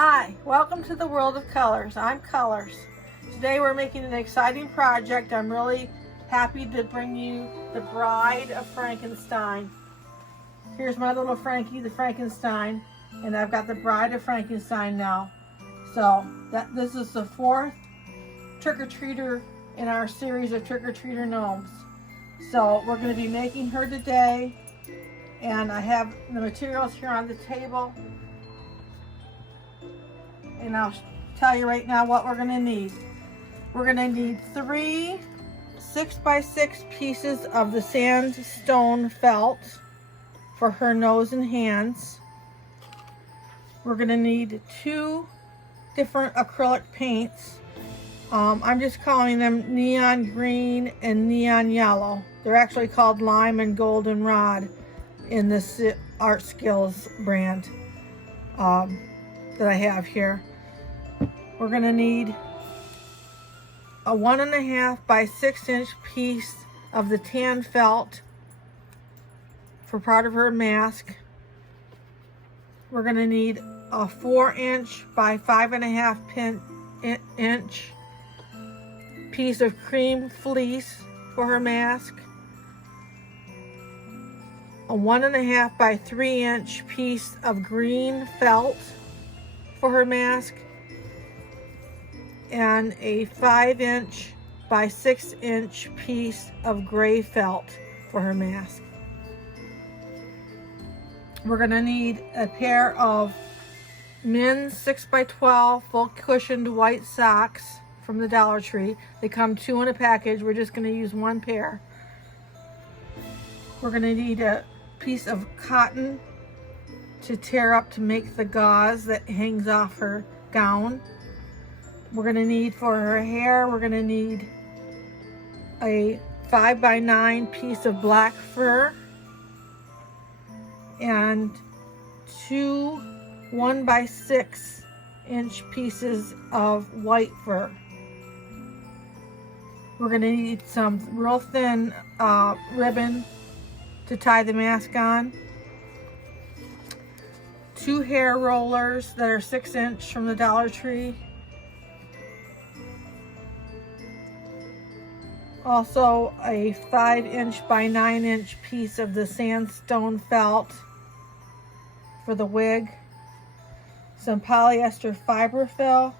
Hi, welcome to the world of colors. I'm Colors. Today we're making an exciting project. I'm really happy to bring you the Bride of Frankenstein. Here's my little Frankie, the Frankenstein, and I've got the Bride of Frankenstein now. So this is the fourth trick-or-treater in our series of trick-or-treater gnomes. So we're going to be making her today, and I have the materials here on the table. And I'll tell you right now what we're going to need. We're going to need 3 6x6 pieces of the sandstone felt for her nose and hands. We're going to need 2 different acrylic paints. I'm just calling them neon green and neon yellow. They're actually called lime and goldenrod in this Art Skills brand that I have here. We're going to need a 1.5 by 6 inch piece of the tan felt for part of her mask. We're going to need a 4 inch by 5.5 inch piece of cream fleece for her mask. A 1.5 by 3 inch piece of green felt for her mask, and a 5 inch by 6 inch piece of gray felt for her mask. We're going to need a pair of men's 6x12 full cushioned white socks from the Dollar Tree. They come 2 in a package. We're just going to use 1 pair. We're going to need a piece of cotton to tear up to make the gauze that hangs off her gown. We're going to need for her hair, we're going to need a 5 by 9 piece of black fur and 2 1 by 6 inch pieces of white fur. We're going to need some real thin ribbon to tie the mask on. 2 hair rollers that are 6 inch from the Dollar Tree. Also a 5 inch by 9 inch piece of the sandstone felt for the wig. Some polyester fiberfill.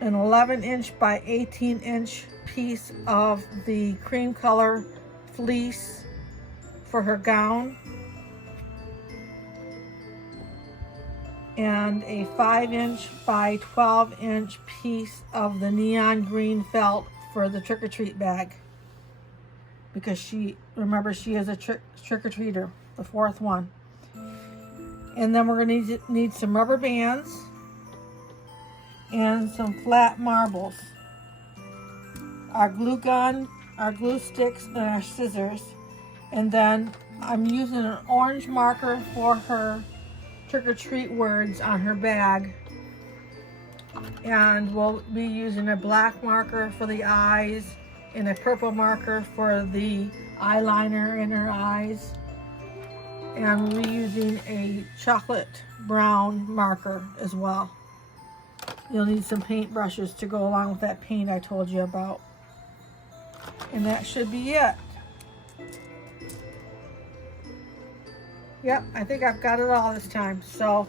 An 11 inch by 18 inch piece of the cream color fleece for her gown. And a 5 inch by 12 inch piece of the neon green felt for the trick-or-treat bag, because remember, she is a trick-or-treater, the 4th one. And then we're going to need some rubber bands and some flat marbles, our glue gun, our glue sticks, and our scissors. And then I'm using an orange marker for her trick-or-treat words on her bag, and we'll be using a black marker for the eyes and a purple marker for the eyeliner in her eyes, and we'll be using a chocolate brown marker as well. You'll need some paint brushes to go along with that paint I told you about, and that should be it. Yep, I think I've got it all this time. So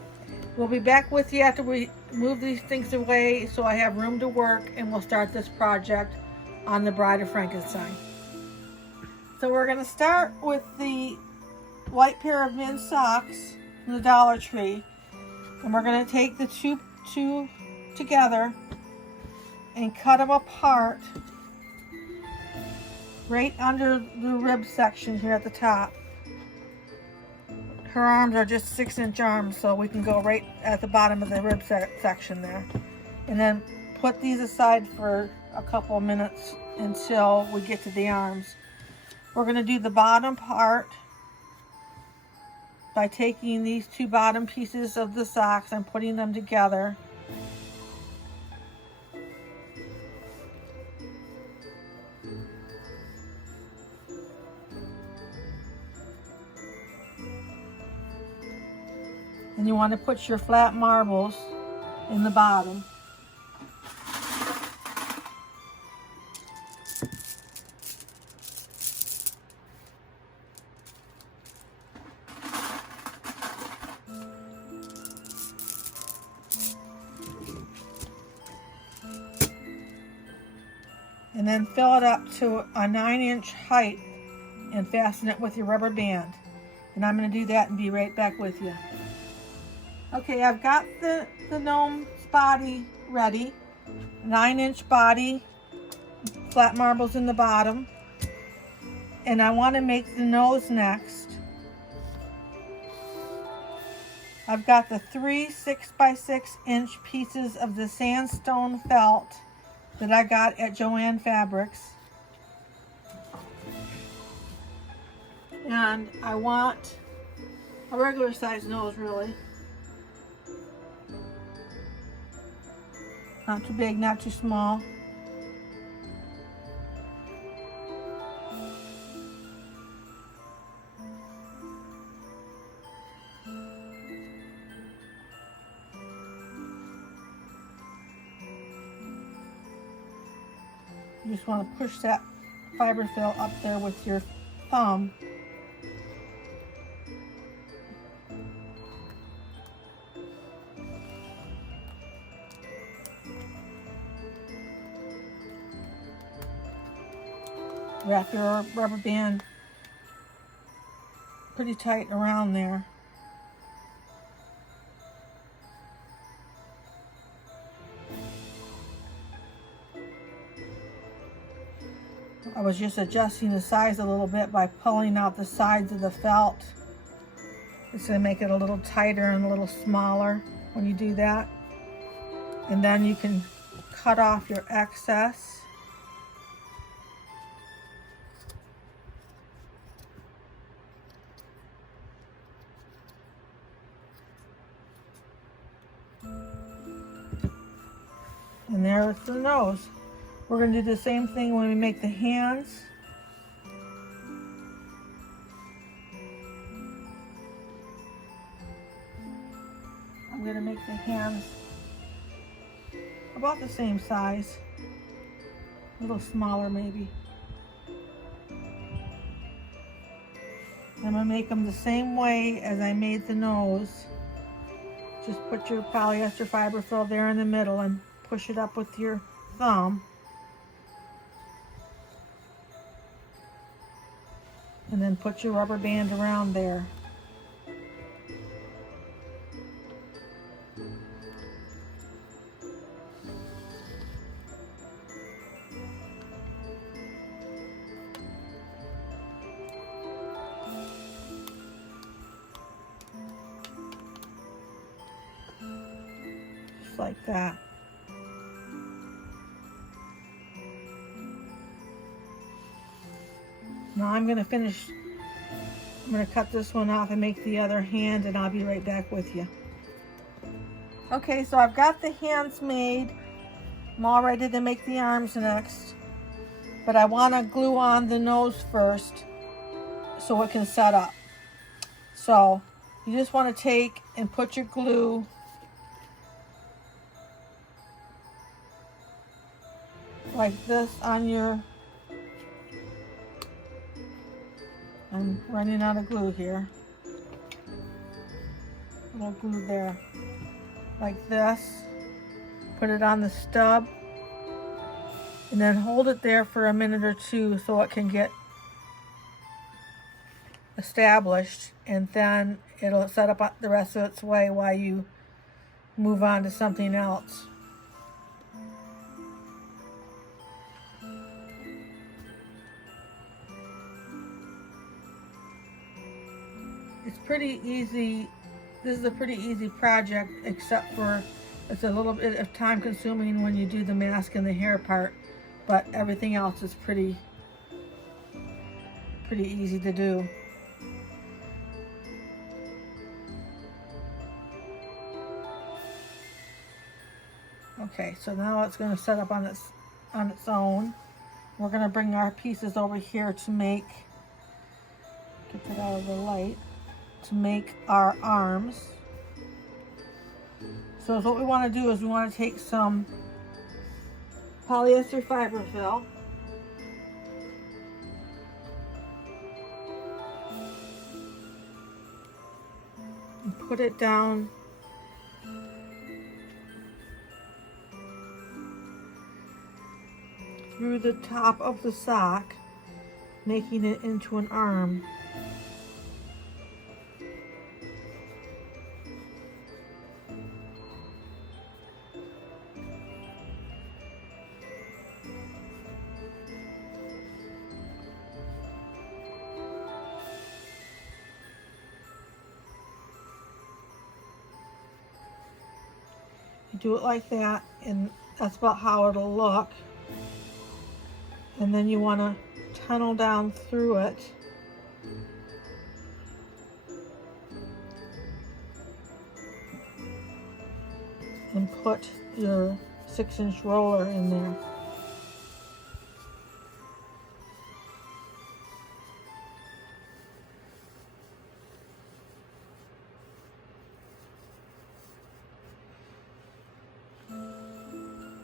we'll be back with you after we move these things away so I have room to work, and we'll start this project on the Bride of Frankenstein. So we're going to start with the white pair of men's socks from the Dollar Tree, and we're going to take the two together and cut them apart right under the rib section here at the top. Her arms are just 6 inch arms, so we can go right at the bottom of the rib section there. And then put these aside for a couple of minutes until we get to the arms. We're going to do the bottom part by taking these 2 bottom pieces of the socks and putting them together. And you want to put your flat marbles in the bottom. And then fill it up to a 9-inch height and fasten it with your rubber band. And I'm going to do that and be right back with you. Okay, I've got the gnome's body ready. 9-inch body, flat marbles in the bottom. And I want to make the nose next. I've got the 3 6x6-inch pieces of the sandstone felt that I got at Joann Fabrics. And I want a regular size nose, really. Not too big, not too small. You just want to push that fiber fill up there with your thumb. Wrap your rubber band pretty tight around there. I was just adjusting the size a little bit by pulling out the sides of the felt. It's going to make it a little tighter and a little smaller when you do that. And then you can cut off your excess. And there's the nose. We're going to do the same thing when we make the hands. I'm going to make the hands about the same size, a little smaller maybe. I'm going to make them the same way as I made the nose. Just put your polyester fiber fill there in the middle and push it up with your thumb. And then put your rubber band around there. Just like that. Now I'm going to cut this one off and make the other hand, and I'll be right back with you. Okay, so I've got the hands made. I'm all ready to make the arms next. But I want to glue on the nose first so it can set up. So you just want to take and put your glue like this on your... I'm running out of glue here. A little glue there. Like this. Put it on the stub. And then hold it there for a minute or two so it can get established. And then it'll set up the rest of its way while you move on to something else. It's pretty easy. This is a pretty easy project, except for it's a little bit of time consuming when you do the mask and the hair part, but everything else is pretty easy to do. Okay, so now it's going to set up on its own. We're going to bring our pieces over here to make, get that out of the light, to make our arms. So what we want to do is we want to take some polyester fiberfill, and put it down through the top of the sock, making it into an arm. You do it like that, and that's about how it'll look. And then you want to tunnel down through it and put your 6-inch roller in there.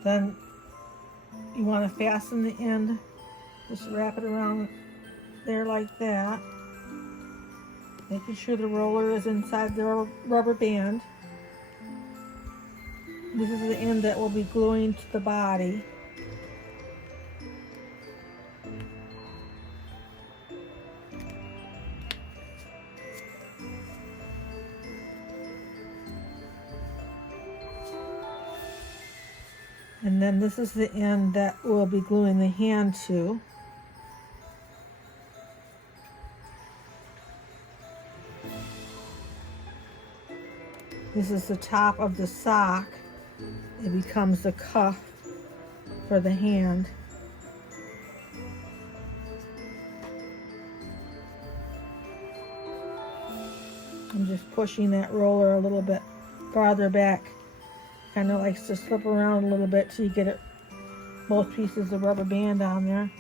Then you want to fasten the end, just wrap it around there like that, making sure the roller is inside the rubber band. This is the end that will be gluing to the body. And then this is the end that we'll be gluing the hand to. This is the top of the sock. It becomes the cuff for the hand. I'm just pushing that roller a little bit farther back. Kind of likes to slip around a little bit till you get it, both pieces of rubber band on there.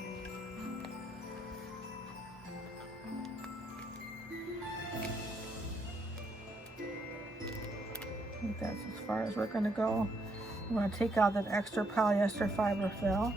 I think that's as far as we're going to go. I'm going to take out that extra polyester fiberfill.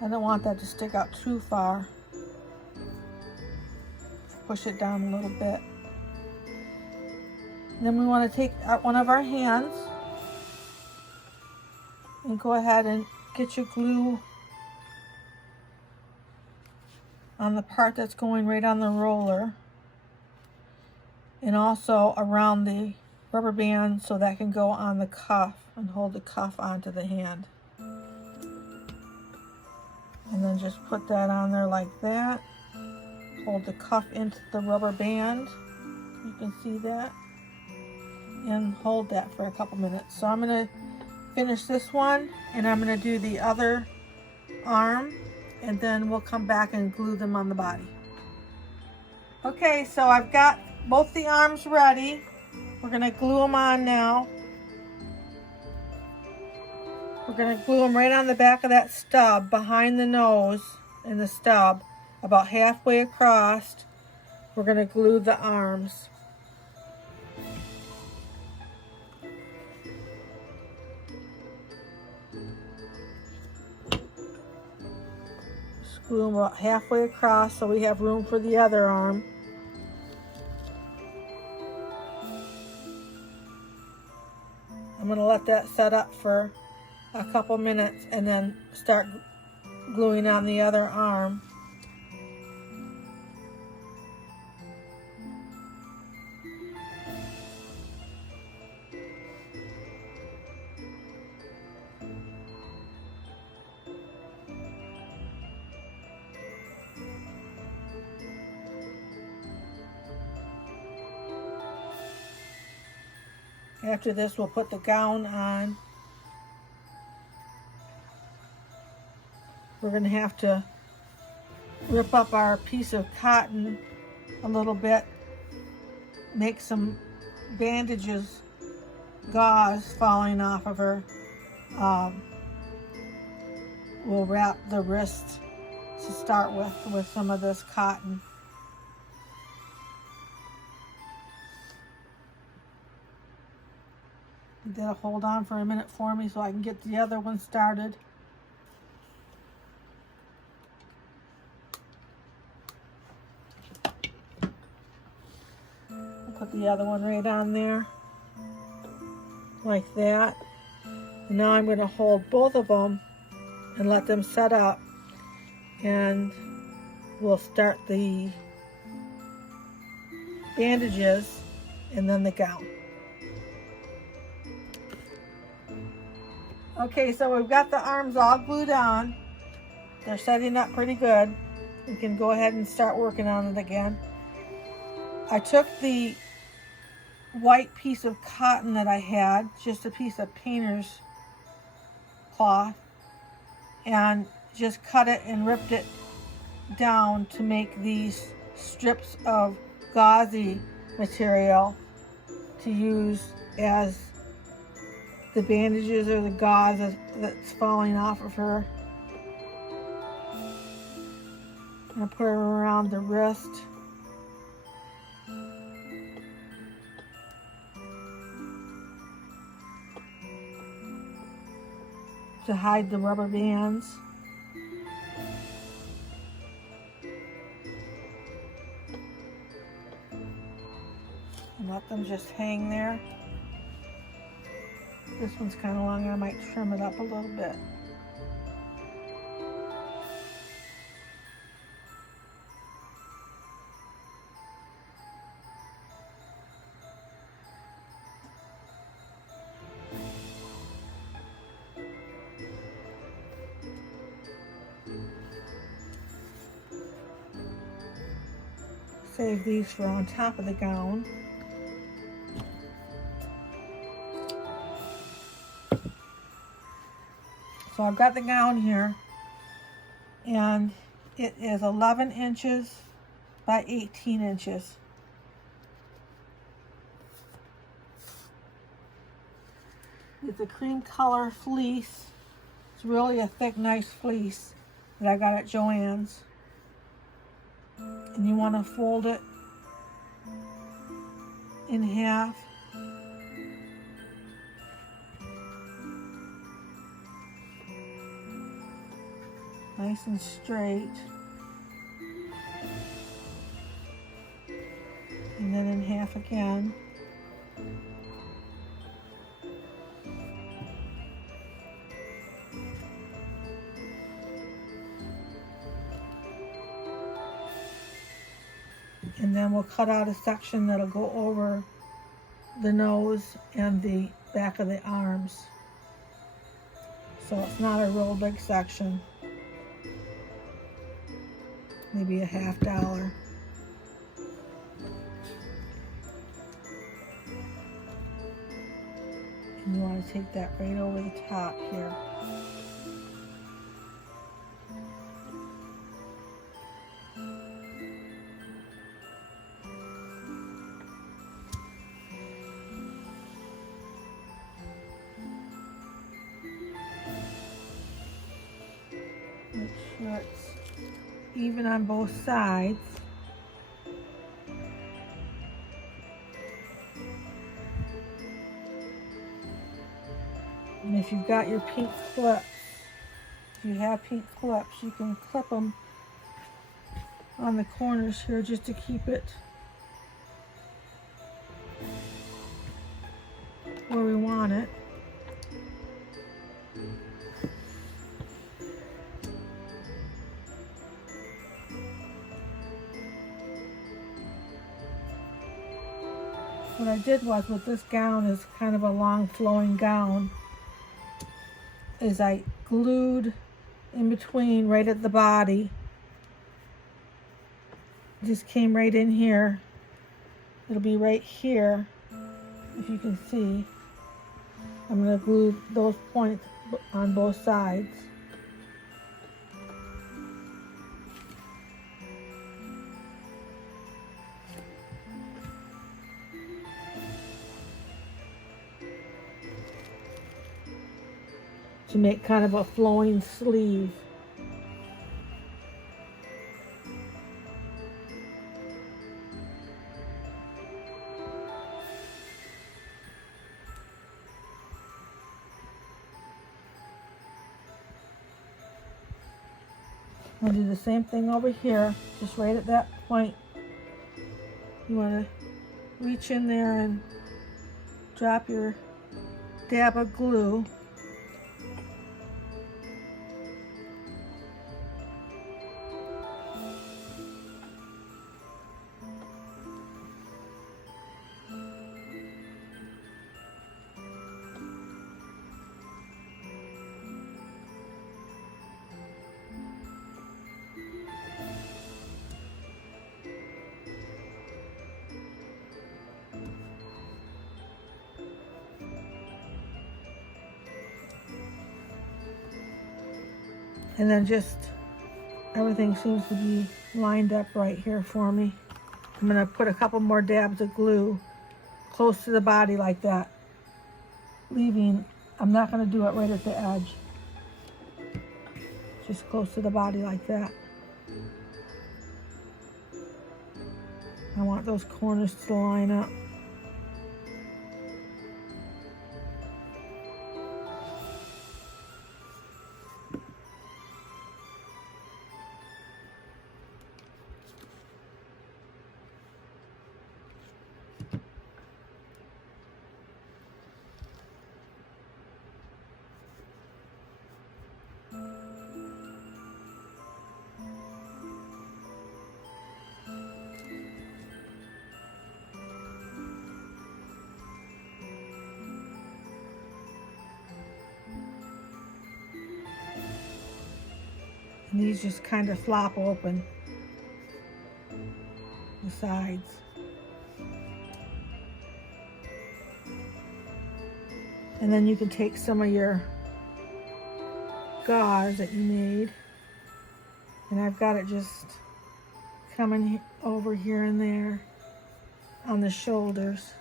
I don't want that to stick out too far. Push it down a little bit. Then we want to take out one of our hands and go ahead and get your glue on the part that's going right on the roller, and also around the rubber band so that can go on the cuff and hold the cuff onto the hand. And then just put that on there like that. Hold the cuff into the rubber band. You can see that. And hold that for a couple minutes. So I'm going to finish this one, and I'm going to do the other arm, and then we'll come back and glue them on the body. Okay, so I've got both the arms ready. We're going to glue them on now. We're going to glue them right on the back of that stub, behind the nose and the stub, about halfway across. We're going to glue the arms. Just glue them about halfway across so we have room for the other arm. I'm going to let that set up for a couple minutes and then start gluing on the other arm. After this, we'll put the gown on. We're going to have to rip up our piece of cotton a little bit, make some bandages, gauze falling off of her. We'll wrap the wrist to start with some of this cotton. You gotta hold on for a minute for me so I can get the other one started. Put the other one right on there, like that. And now I'm going to hold both of them and let them set up, and we'll start the bandages and then the gown. Okay, so we've got the arms all glued on. They're setting up pretty good. We can go ahead and start working on it again. I took the white piece of cotton that I had, just a piece of painter's cloth, and just cut it and ripped it down to make these strips of gauzy material to use as the bandages or the gauze that's falling off of her. I'm going to put her around the wrist. To hide the rubber bands. And let them just hang there. This one's kind of long, I might trim it up a little bit. Save these for on top of the gown. So I've got the gown here, and it is 11 inches by 18 inches. It's a cream color fleece. It's really a thick, nice fleece that I got at Joann's. And you want to fold it in half. Nice and straight. And then in half again. And then we'll cut out a section that'll go over the nose and the back of the arms. So it's not a real big section. Maybe a $50. And you want to take that right over the top here. Make sure it's even on both sides. And if you've got your pink clips, if you have pink clips, you can clip them on the corners here just to keep it where we want it. What I did was, with this gown is kind of a long flowing gown, is I glued in between right at the body. Just came right in here. It'll be right here, if you can see. I'm going to glue those points on both sides. to make kind of a flowing sleeve. I'll do the same thing over here, just right at that point. You want to reach in there and drop your dab of glue. And then just everything seems to be lined up right here for me. I'm going to put a couple more dabs of glue close to the body like that, leaving, I'm not going to do it right at the edge, just close to the body like that. I want those corners to line up. And these just kind of flop open, the sides. And then you can take some of your gauze that you made, and I've got it just coming over here and there on the shoulders.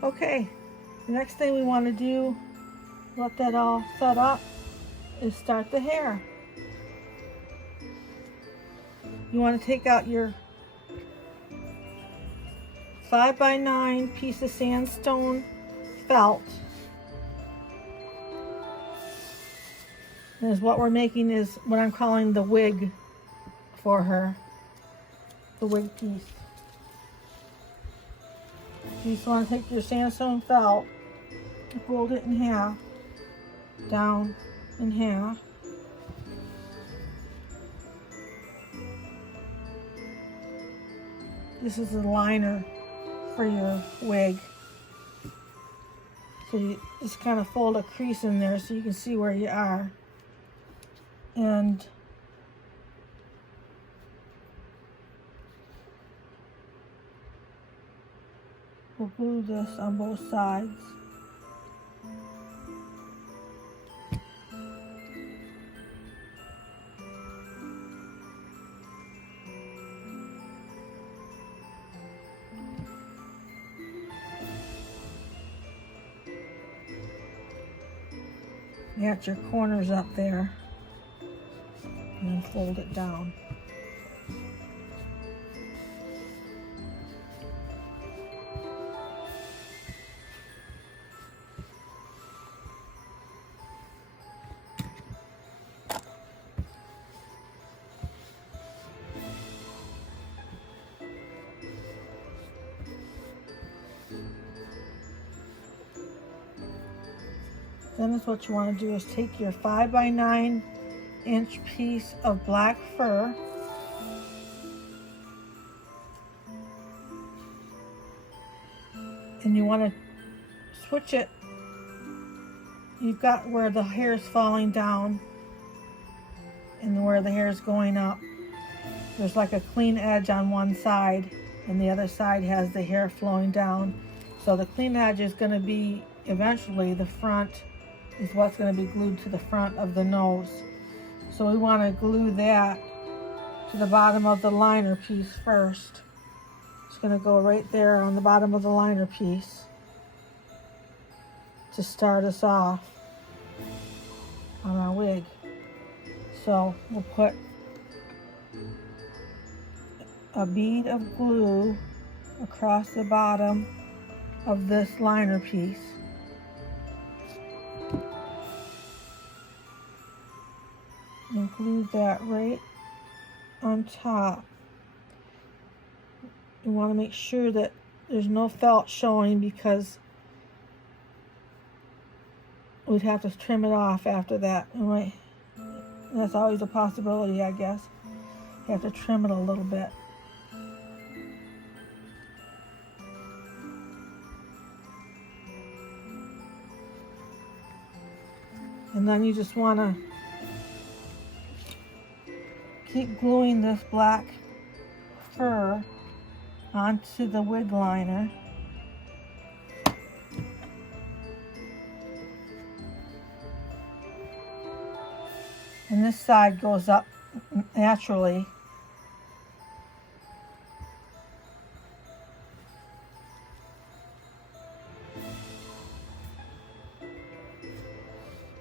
Okay, the next thing we want to do, let that all set up, is start the hair. You want to take out your 5x9 piece of sandstone felt. And what we're making is what I'm calling the wig for her, the wig piece. You just want to take your sandstone felt and fold it in half, down in half. This is a liner for your wig. So you just kind of fold a crease in there so you can see where you are. And we'll glue this on both sides. You got your corners up there, and then fold it down. Then is what you want to do is take your 5x9 inch piece of black fur, and you want to switch it. You've got where the hair is falling down and where the hair is going up. there's like a clean edge on one side and the other side has the hair flowing down. So the clean edge is going to be eventually the front is what's going to be glued to the front of the nose. So we want to glue that to the bottom of the liner piece first. It's going to go right there on the bottom of the liner piece to start us off on our wig. So we'll put a bead of glue across the bottom of this liner piece. And glue that right on top. You want to make sure that there's no felt showing because we'd have to trim it off after that. Right? That's always a possibility, I guess. You have to trim it a little bit. And then you just want to keep gluing this black fur onto the wig liner. And this side goes up naturally.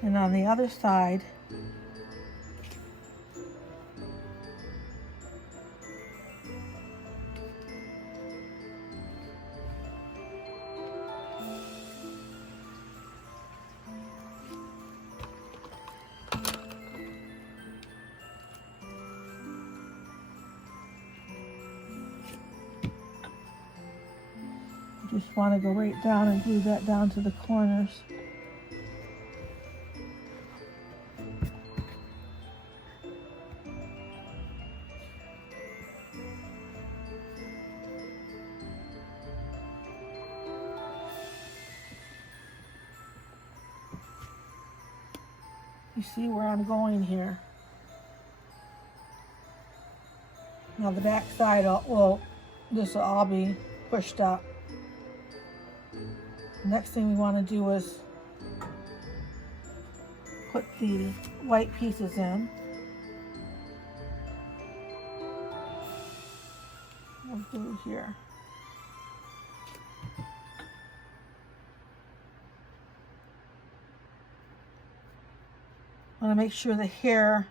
And on the other side, you just want to go right down and glue that down to the corners. You see where I'm going here. Now the back side this will all be pushed up. The next thing we want to do is put the white pieces in. We'll glue here. I want to make sure the hair,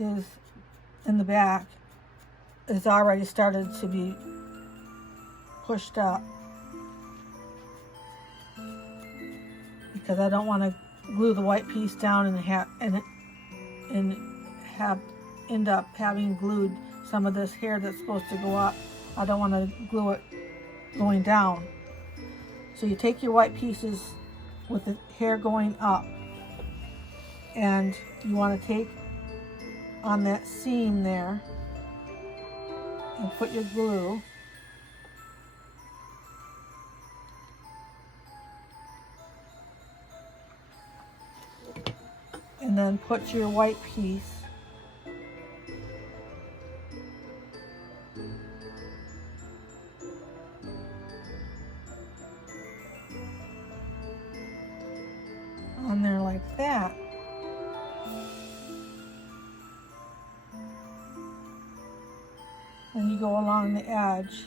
is in the back is already started to be pushed up because I don't want to glue the white piece down and end up having glued some of this hair that's supposed to go up. I don't want to glue it going down. So you take your white pieces with the hair going up and you want to take on that seam there and put your glue. And then put your white piece on there like that. And you go along the edge.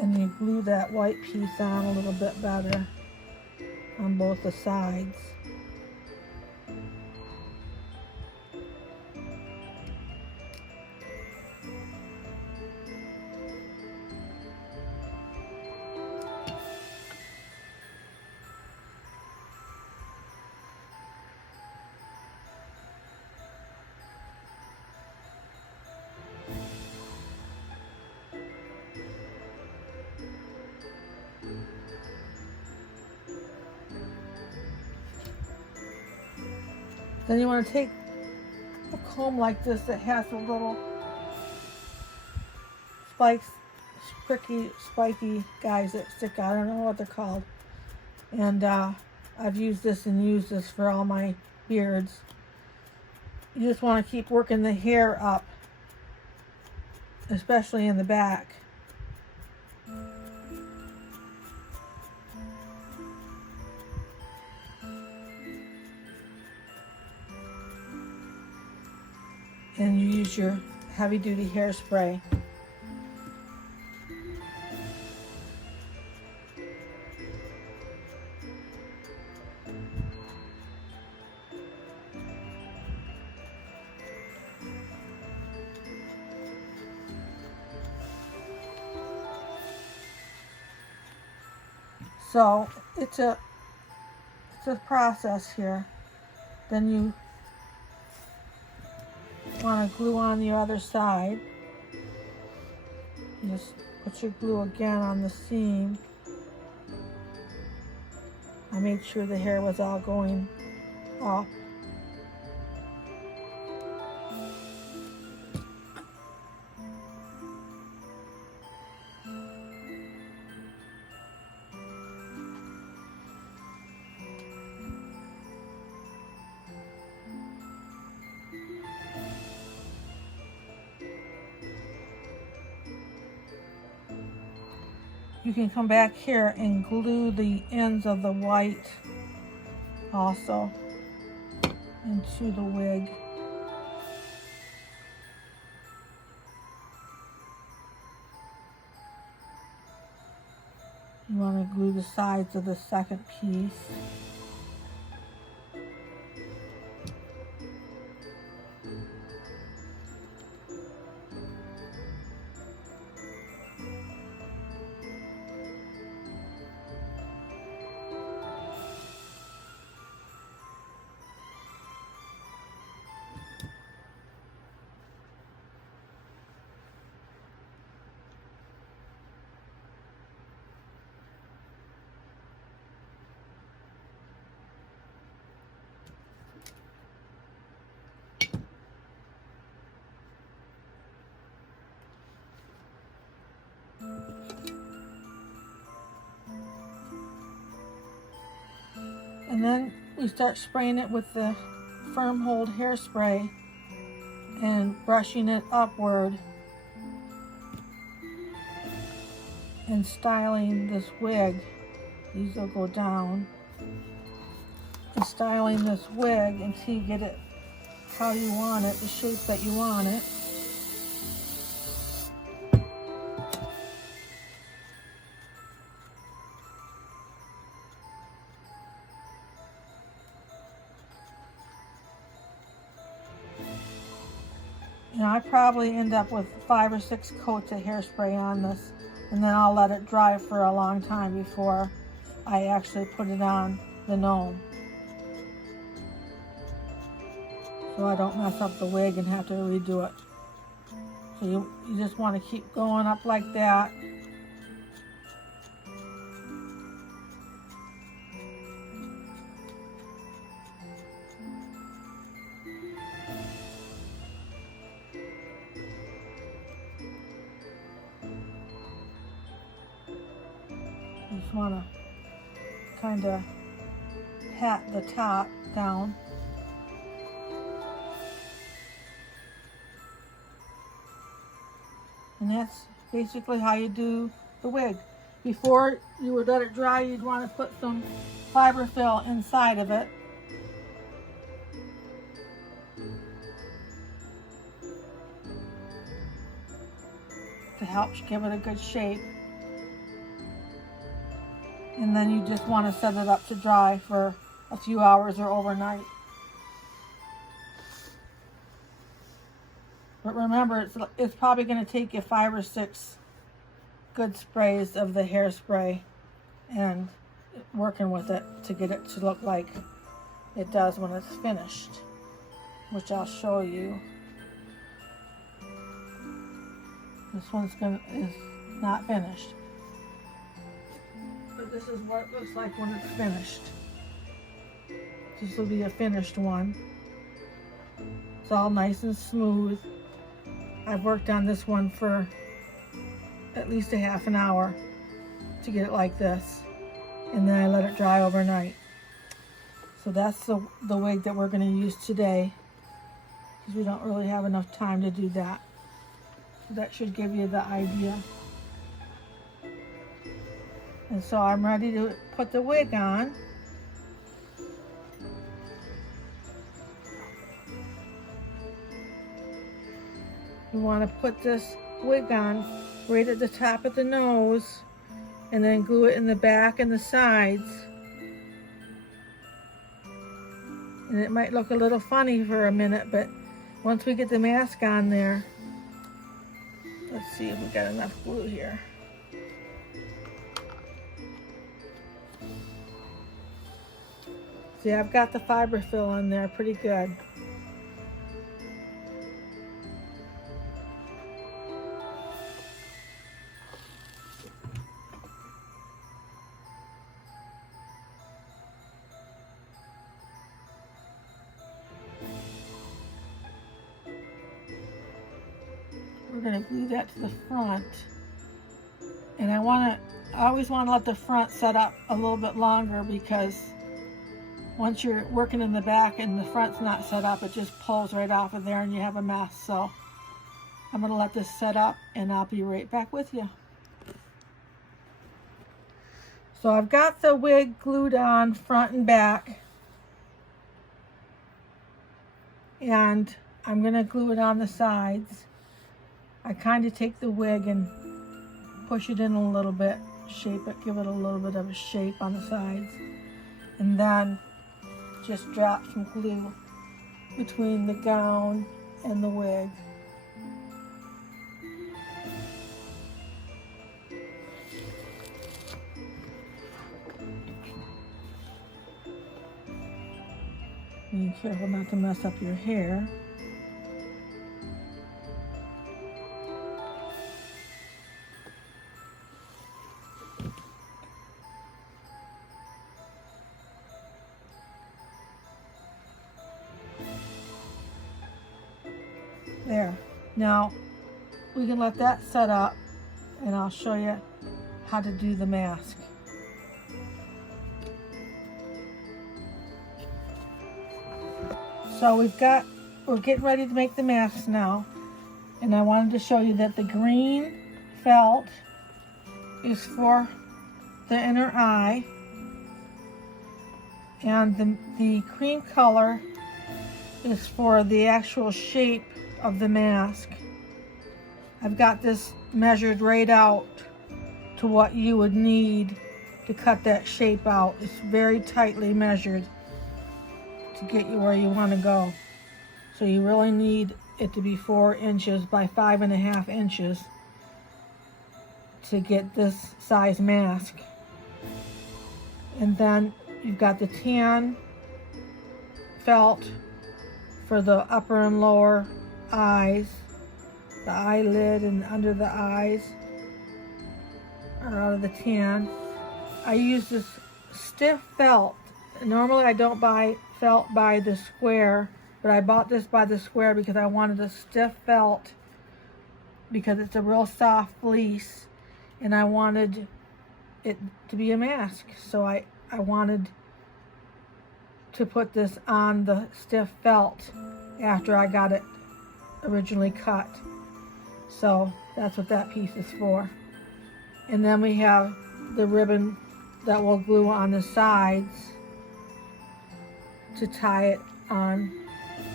And you glue that white piece on a little bit better on both the sides. Then you want to take a comb like this that has the little spikes pricky, spiky guys that stick out. I don't know what they're called. And I've used this and used this for all my beards. You just want to keep working the hair up, especially in the back. And you use your heavy-duty hairspray. So it's a process here. Then you want to glue on the other side. You just put your glue again on the seam. I made sure the hair was all going up. You can come back here and glue the ends of the white also into the wig. You want to glue the sides of the second piece. And then we start spraying it with the firm hold hairspray and brushing it upward and styling this wig. These will go down. And styling this wig until you get it how you want it, the shape that you want it. And I probably end up with 5 or 6 coats of hairspray on this, and then I'll let it dry for a long time before I actually put it on the gnome, so I don't mess up the wig and have to redo it. So you just want to keep going up like that. You just want to kind of pat the top down. And that's basically how you do the wig. Before you would let it dry, you'd want to put some fiberfill inside of it. To help give it a good shape. And then you just want to set it up to dry for a few hours or overnight. But remember, it's probably going to take you 5 or 6 good sprays of the hairspray and working with it to get it to look like it does when it's finished, which I'll show you. This one's is not finished. But this is what it looks like when it's finished. This will be a finished one. It's all nice and smooth. I've worked on this one for at least a half an hour to get it like this. And then I let it dry overnight. So that's the wig that we're going to use today, because we don't really have enough time to do that. So that should give you the idea. And so I'm ready to put the wig on. You want to put this wig on right at the top of the nose, and then glue it in the back and the sides. And it might look a little funny for a minute, but once we get the mask on there, let's see if we got enough glue here. See, I've got the fiberfill on there pretty good. We're going to glue that to the front, and I always want to let the front set up a little bit longer, because once you're working in the back and the front's not set up, it just pulls right off of there and you have a mess. So I'm going to let this set up and I'll be right back with you. So I've got the wig glued on front and back, and I'm going to glue it on the sides. I kind of take the wig and push it in a little bit, shape it, give it a little bit of a shape on the sides, and then just drop some glue between the gown and the wig. Be careful not to mess up your hair. There. Now we can let that set up, and I'll show you how to do the mask. So we're getting ready to make the mask now, and I wanted to show you that the green felt is for the inner eye, and the cream color is for the actual shape of the mask. I've got this measured right out to what you would need to cut that shape out. It's very tightly measured to get you where you want to go. So you really need it to be 4 inches by 5.5 inches to get this size mask. And then you've got the tan felt for the upper and lower eyes. The eyelid and under the eyes are out of the tan. I use this stiff felt. Normally I don't buy felt by the square, but I bought this by the square because I wanted a stiff felt, because it's a real soft fleece and I wanted it to be a mask. So I wanted to put this on the stiff felt after I got it originally cut. So that's what that piece is for. And then we have the ribbon that we'll glue on the sides to tie it on,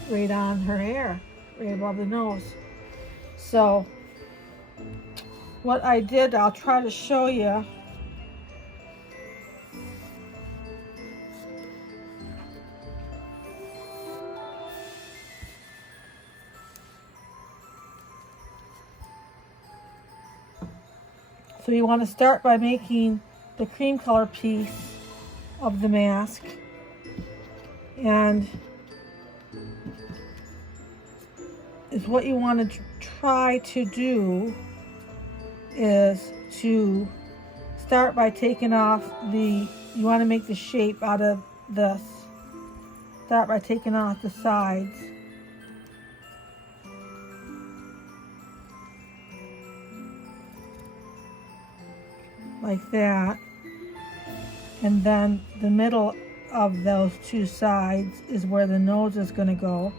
right on her hair, right above the nose. So what I did, I'll try to show you. So you want to start by making the cream color piece of the mask, and is what you want to try to do is to start by taking off you want to make the shape out of this. Start by taking off the sides. like that. And then the middle of those two sides is where the nose is going to go.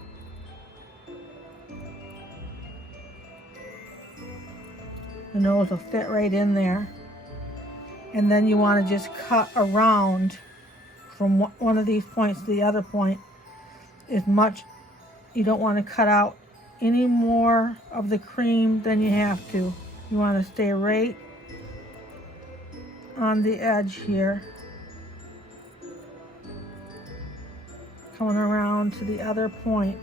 The nose will fit right in there. And then you want to just cut around from one of these points to the other point as much. You don't want to cut out any more of the cream than you have to. You want to stay right on the edge here, coming around to the other point.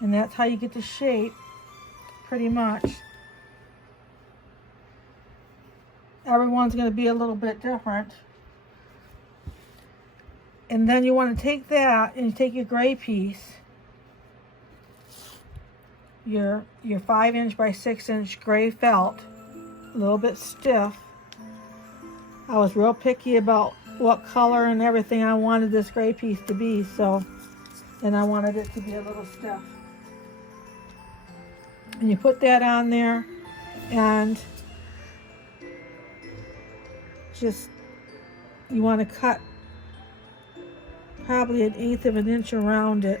And that's how you get the shape, pretty much. Everyone's going to be a little bit different. And then you want to take that and you take your gray piece, your 5" by 6" gray felt, a little bit stiff. I was real picky about what color and everything I wanted this gray piece to be, and I wanted it to be a little stiff. And you put that on there, and just, you want to cut probably 1/8 of an inch around it.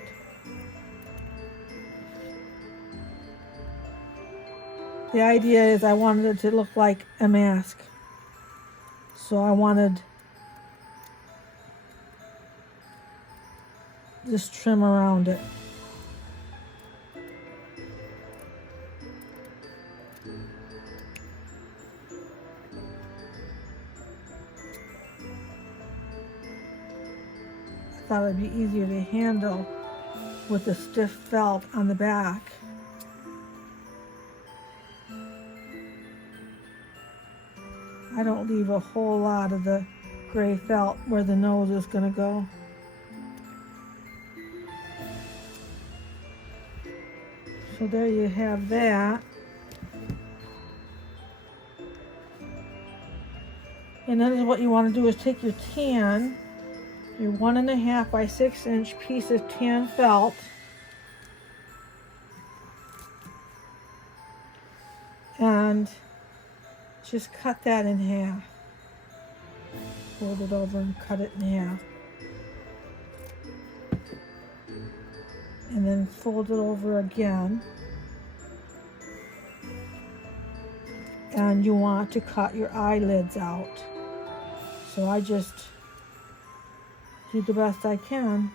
The idea is I wanted it to look like a mask. So I wanted just trim around it. I thought it'd be easier to handle with the stiff felt on the back. I don't leave a whole lot of the gray felt where the nose is going to go. So there you have that. And then what you want to do is take your tan, your 1.5 by 6" piece of tan felt, and just cut that in half. Fold it over and cut it in half. And then fold it over again. And you want to cut your eyelids out. So I just do the best I can.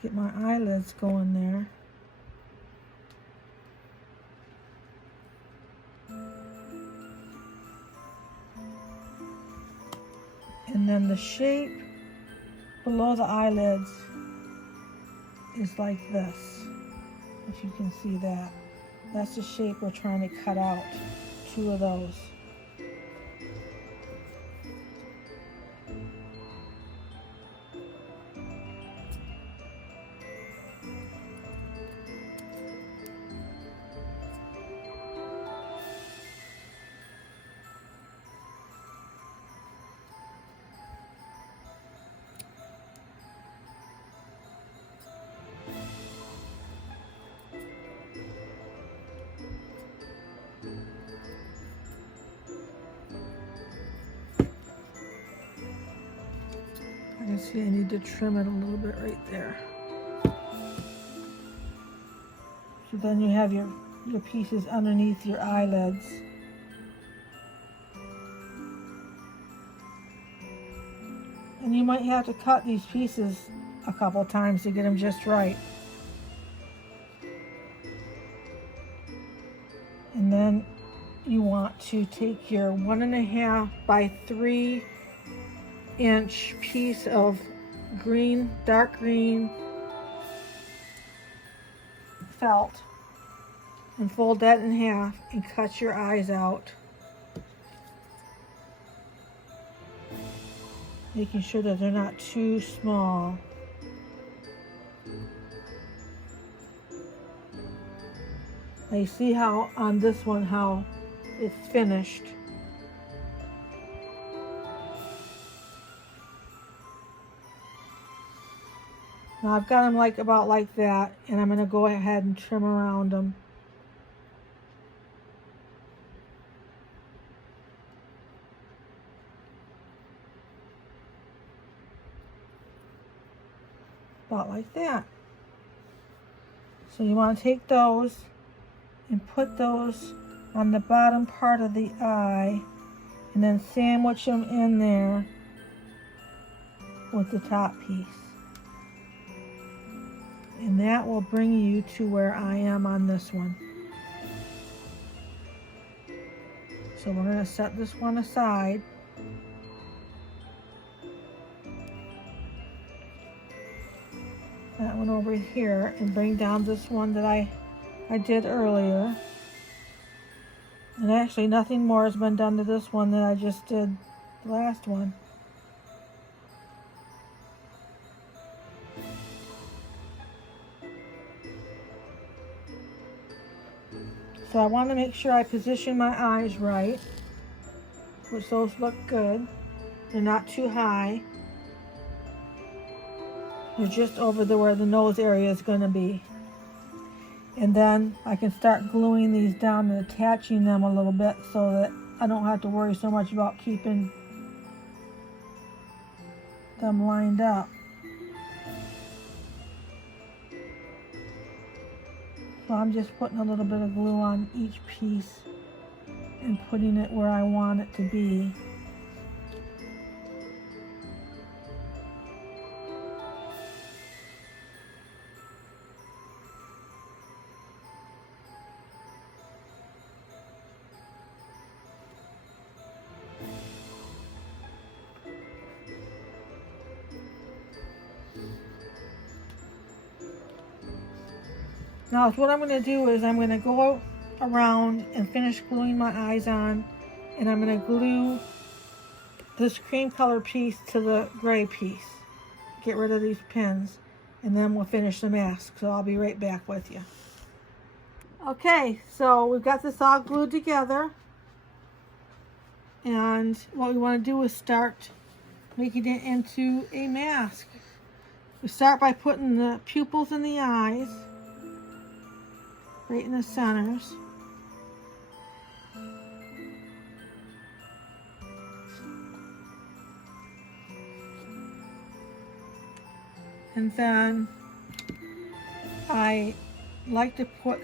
Get my eyelids going there. And then the shape below the eyelids is like this, if you can see that. That's the shape we're trying to cut out, 2 of those. I can see I need to trim it a little bit right there. So then you have your pieces underneath your eyelids. And you might have to cut these pieces a couple times to get them just right. And then you want to take your 1.5 by 3" piece of green, dark green felt, and fold that in half and cut your eyes out, making sure that they're not too small. Now you see how on this one how it's finished. Now I've got them about like that, and I'm going to go ahead and trim around them. About like that. So you want to take those and put those on the bottom part of the eye, and then sandwich them in there with the top piece. And that will bring you to where I am on this one. So we're going to set this one aside. That one over here, and bring down this one that I did earlier. And actually nothing more has been done to this one than I just did the last one. So I want to make sure I position my eyes right, which those look good. They're not too high. They're just over where the nose area is going to be. And then I can start gluing these down and attaching them a little bit so that I don't have to worry so much about keeping them lined up. So I'm just putting a little bit of glue on each piece and putting it where I want it to be. Now what I'm going to do is I'm going to go around and finish gluing my eyes on, and I'm going to glue this cream color piece to the gray piece. Get rid of these pins, and then we'll finish the mask. So I'll be right back with you. Okay, so we've got this all glued together, and what we want to do is start making it into a mask. We start by putting the pupils in the eyes, right in the centers. And then I like to put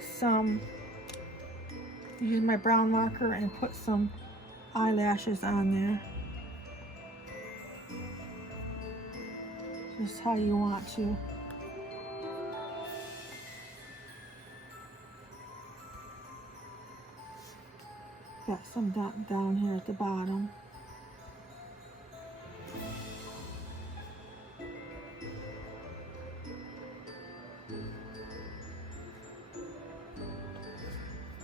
use my brown marker and put some eyelashes on there. Just how you want to. Got some down here at the bottom.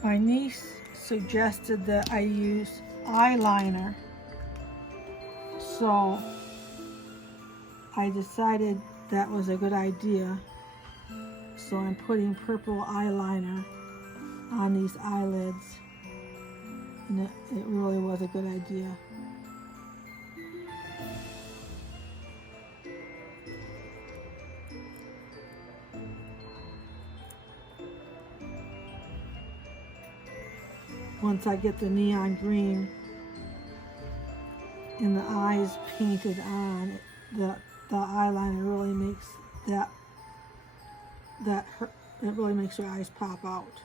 My niece suggested that I use eyeliner, so I decided that was a good idea. So I'm putting purple eyeliner on these eyelids. And it really was a good idea. Once I get the neon green and the eyes painted on, the eyeliner really makes it really makes your eyes pop out.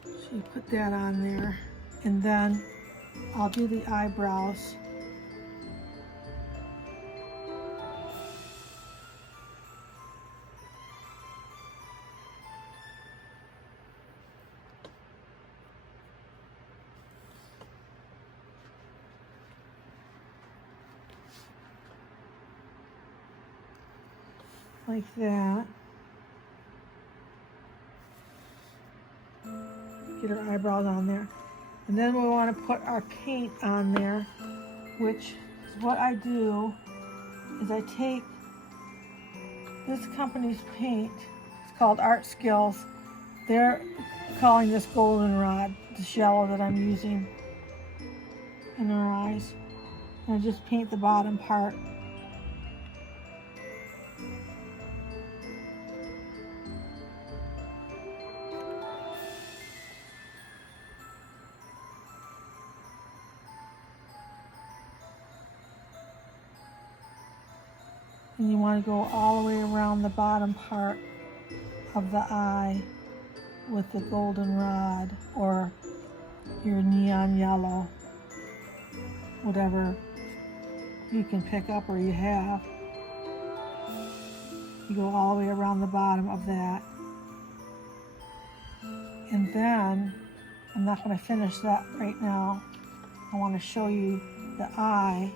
So you put that on there, and then I'll do the eyebrows. Like that. Get our eyebrows on there. And then we want to put our paint on there, which is what I do is I take this company's paint. It's called Art Skills. They're calling this goldenrod, this yellow that I'm using in her eyes. And I just paint the bottom part. And you want to go all the way around the bottom part of the eye with the goldenrod or your neon yellow, whatever you can pick up or you have. You go all the way around the bottom of that. And then, I'm not going to finish that right now. I want to show you the eye.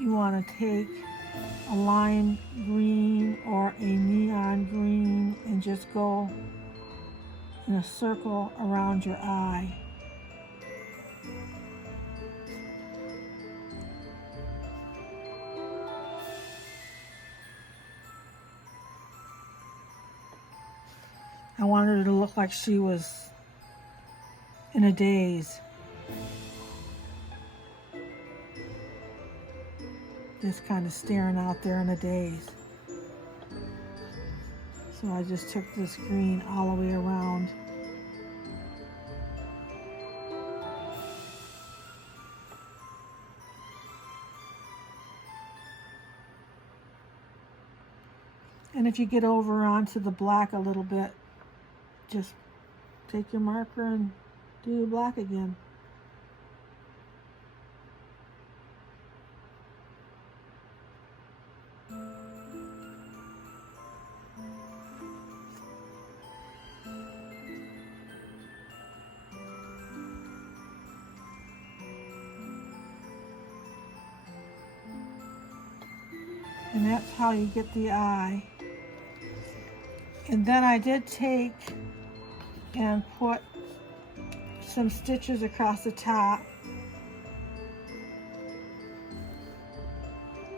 You want to take a lime green or a neon green and just go in a circle around your eye. I wanted her to look like she was in a daze. Just kind of staring out there in a daze. So I just took this green all the way around. And if you get over onto the black a little bit, just take your marker and do your black again. And that's how you get the eye. And then I did take and put some stitches across the top.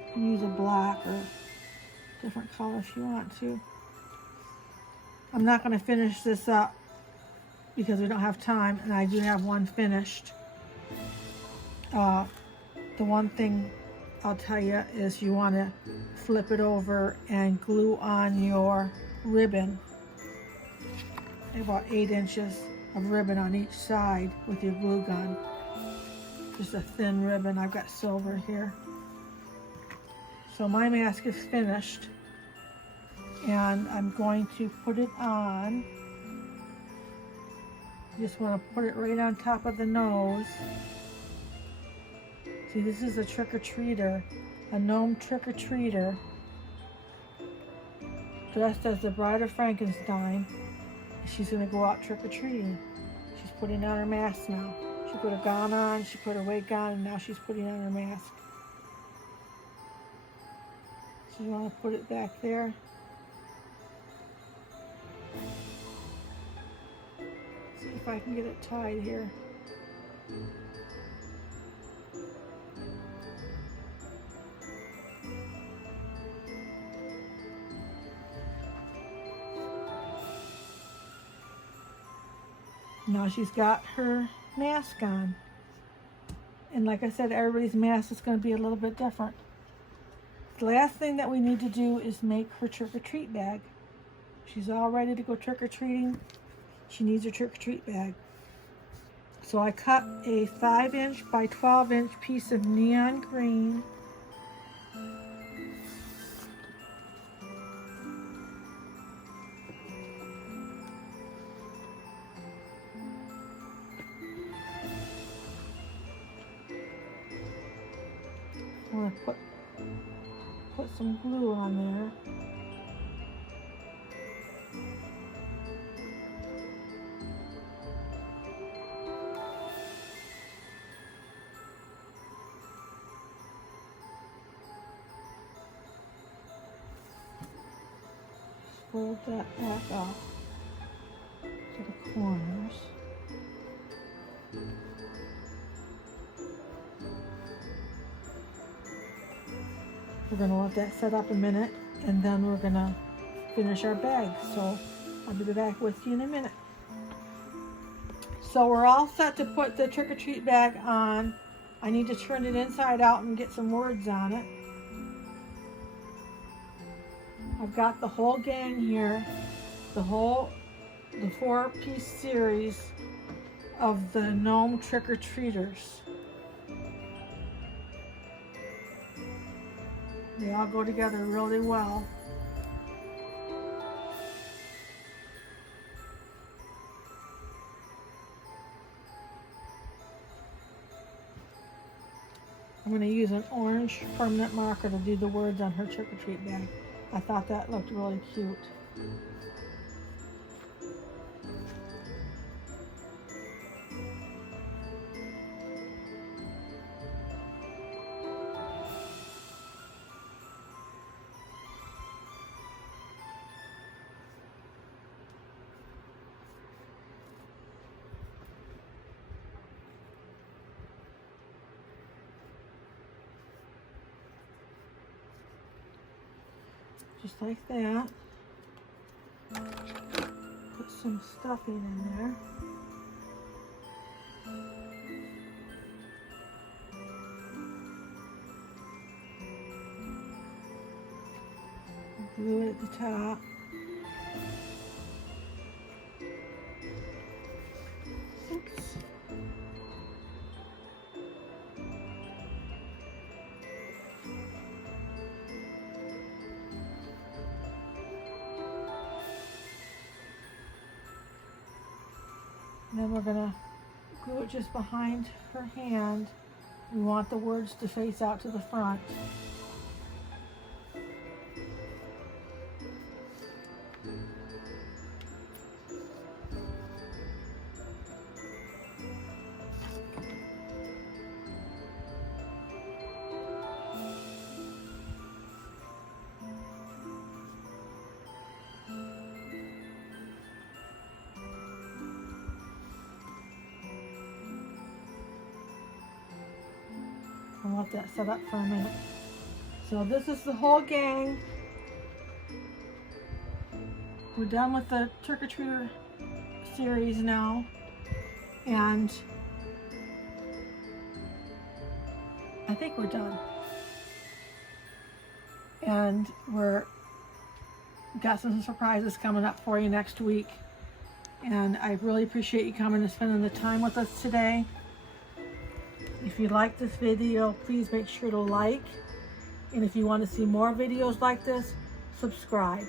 You can use a black or different color if you want to. I'm not going to finish this up because we don't have time, and I do have one finished. The one thing I'll tell you is you want to flip it over and glue on your ribbon. About 8 inches of ribbon on each side with your glue gun. Just a thin ribbon. I've got silver here. So my mask is finished, and I'm going to put it on. Just want to put it right on top of the nose. See, this is a trick-or-treater, a gnome trick-or-treater, dressed as the bride of Frankenstein. She's going to go out trick-or-treating. She's putting on her mask now. She put her gown on, she put her wig on, and now she's putting on her mask. So you want to put it back there. See if I can get it tied here. Now she's got her mask on. And like I said, everybody's mask is going to be a little bit different. The last thing that we need to do is make her trick-or-treat bag. She's all ready to go trick-or-treating. She needs her trick-or-treat bag. So I cut a 5-inch by 12-inch piece of neon green. I'm going to put some glue on there. Fold that back off to the corners. We're gonna let that set up a minute, and then we're gonna finish our bag. So I'll be back with you in a minute. So we're all set to put the trick-or-treat bag on. I need to turn it inside out and get some words on it. I've got the whole gang here, the 4-piece series of the Gnome trick-or-treaters. They all go together really well. I'm going to use an orange permanent marker to do the words on her trick-or-treat bag. I thought that looked really cute. Just like that. Put some stuffing in there. Glue it at the top. Oops. And then we're going to glue it just behind her hand. We want the words to face out to the front. I'll let that set up for a minute. So this is the whole gang. We're done with the trick-or-treater series now, and I think we're done. And we're got some surprises coming up for you next week, and I really appreciate you coming and spending the time with us today. If you like this video, please make sure to like, and if you want to see more videos like this, subscribe.